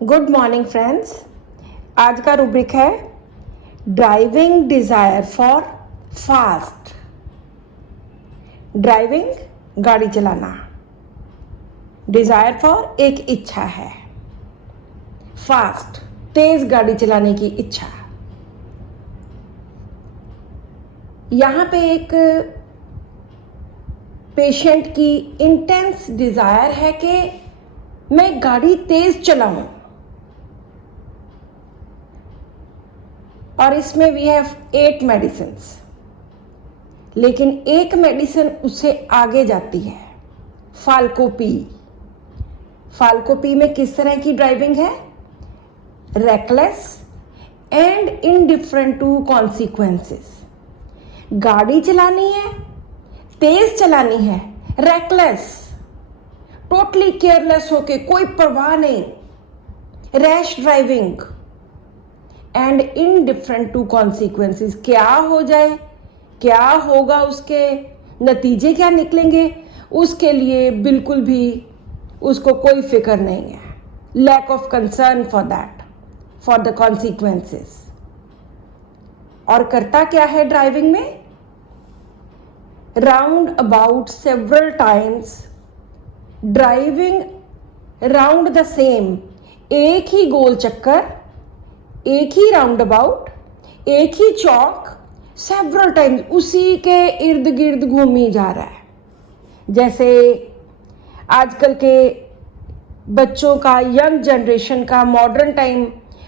Good morning friends. आज का rubric है driving desire for fast. Driving गाड़ी चलाना, डिज़ायर फॉर एक इच्छा है, फास्ट तेज गाड़ी चलाने की इच्छा। यहाँ पे एक पेशेंट की इंटेंस डिज़ायर है कि मैं गाड़ी तेज चलाऊं, और इसमें वी हैव 8 मेडिसिन्स। लेकिन एक मेडिसिन उससे आगे जाती है, फाल्कोपी। फाल्कोपी में किस तरह की ड्राइविंग है? Reckless and indifferent to consequences. गाड़ी चलानी है, तेज चलानी है, रेकलेस, टोटली केयरलेस होके, कोई परवाह नहीं, rash driving and indifferent to consequences. क्या हो जाए, क्या होगा, उसके नतीजे क्या निकलेंगे, उसके लिए बिल्कुल भी उसको कोई फिक्र नहीं है। Lack of concern for that, for the consequences. और करता क्या है ड्राइविंग में? Round about several times, driving round the same, एक ही गोल चक्कर, एक ही राउंड अबाउट, एक ही चौक सेवरल टाइम्स, उसी के इर्द गिर्द घूमी जा रहा है। जैसे आजकल के बच्चों का, यंग जनरेशन का, modern time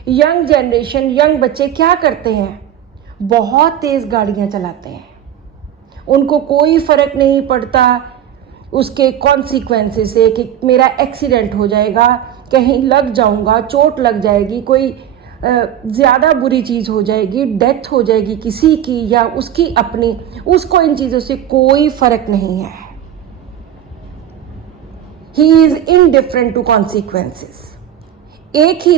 young generation, young बच्चे क्या करते हैं? बहुत तेज गाड़ियां चलाते हैं। उनको कोई फर्क नहीं पड़ता उसके कॉन्सिक्वेंसेस से कि मेरा एक्सीडेंट हो जाएगा, कहीं लग जाऊंगा, चोट लग जाएगी, कोई ज़्यादा बुरी चीज़ हो जाएगी, डेथ हो जाएगी किसी की या उसकी अपनी, उसको इन चीज़ों से कोई फर्क नहीं है। He is indifferent to consequences. एक ही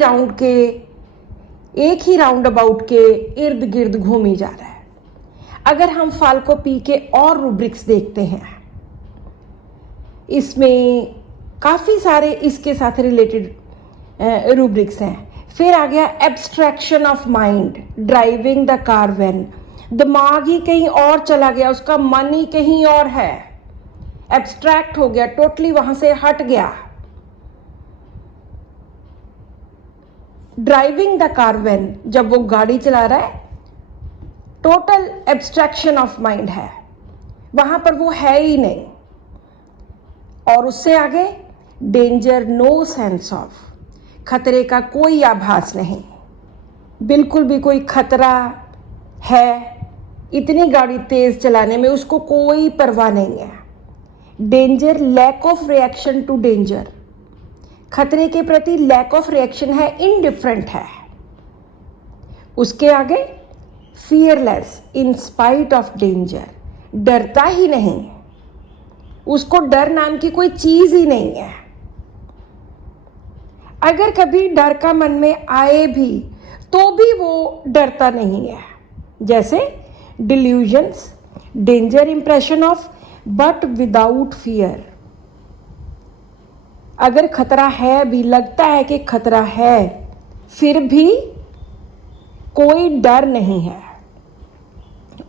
राउंड अबाउट के इर्द गिर्द घूमी जा रहा है। अगर हम फाल्कोपी के और रूब्रिक्स देखते हैं, इसमें काफ़ी सारे इसके साथ रिलेटेड रूब्रिक्स हैं। फिर आ गया abstraction of mind, driving the car when, दिमाग ही कहीं और चला गया, उसका मन ही कहीं और है, एब्स्ट्रैक्ट हो गया, टोटली वहां से हट गया। ड्राइविंग द कार व्हेन, जब वो गाड़ी चला रहा है, टोटल एब्स्ट्रैक्शन ऑफ माइंड है, वहां पर वो है ही नहीं। और उससे आगे डेंजर, नो सेंस ऑफ, खतरे का कोई आभास नहीं, बिल्कुल भी कोई खतरा है इतनी गाड़ी तेज चलाने में उसको कोई परवाह नहीं है। Danger, lack of reaction to danger, खतरे के प्रति लैक ऑफ रिएक्शन है, इनडिफरेंट है। उसके आगे fearless in spite of danger, डरता ही नहीं, उसको डर नाम की कोई चीज ही नहीं है। अगर कभी डर का मन में आए भी तो भी वो डरता नहीं है। जैसे delusions, danger impression of but without fear. अगर खतरा है भी, लगता है कि खतरा है, फिर भी कोई डर नहीं है।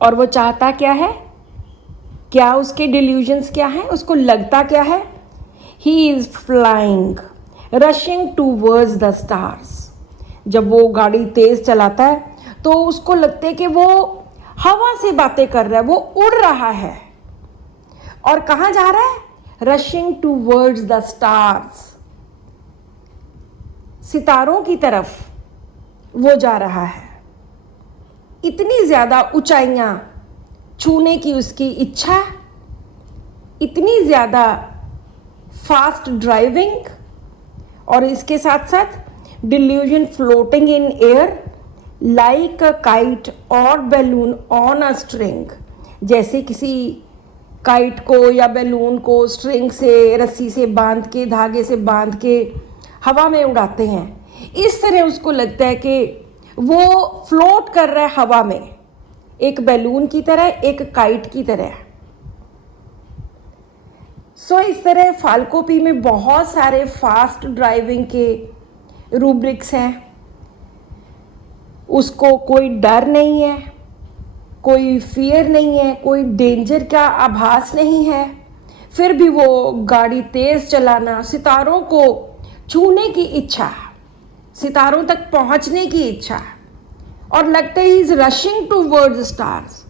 और वो चाहता क्या है? क्या उसके डिल्यूजन्स क्या है? उसको लगता क्या है? He is flying, rushing towards the stars. जब वो गाड़ी तेज चलाता है तो उसको लगता है कि वो हवा से बातें कर रहा है, वो उड़ रहा है। और कहाँ जा रहा है? रशिंग टूवर्ड्स द स्टार्स, सितारों की तरफ वो जा रहा है। इतनी ज्यादा ऊंचाइयां छूने की उसकी इच्छा, इतनी ज्यादा फास्ट ड्राइविंग, और इसके साथ साथ delusion floating in air like a kite और बैलून ऑन अ स्ट्रिंग। जैसे किसी काइट को या बैलून को स्ट्रिंग से, रस्सी से बांध के, धागे से बांध के हवा में उड़ाते हैं, इस तरह उसको लगता है कि वो फ्लोट कर रहा है हवा में, एक बैलून की तरह, एक काइट की तरह। इस तरह फाल्कोपी में बहुत सारे फास्ट ड्राइविंग के रूब्रिक्स हैं, उसको कोई डर नहीं है, कोई फियर नहीं है, कोई डेंजर का आभास नहीं है, फिर भी वो गाड़ी तेज चलाना, सितारों को छूने की इच्छा, सितारों तक पहुंचने की इच्छा, और लगता है he is rushing towards stars,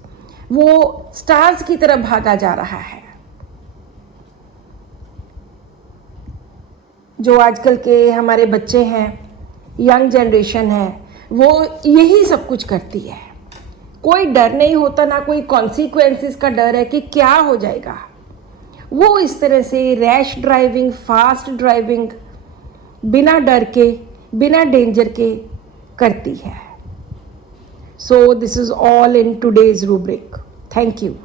वो स्टार्स की तरफ भागा जा रहा है। जो आजकल के हमारे बच्चे हैं, यंग जनरेशन है, वो यही सब कुछ करती है। कोई डर नहीं होता, ना कोई कॉन्सिक्वेंसेस का डर है कि क्या हो जाएगा। वो इस तरह से रैश ड्राइविंग, फास्ट ड्राइविंग बिना डर के, बिना डेंजर के करती है। So this is all in today's rubric. Thank you.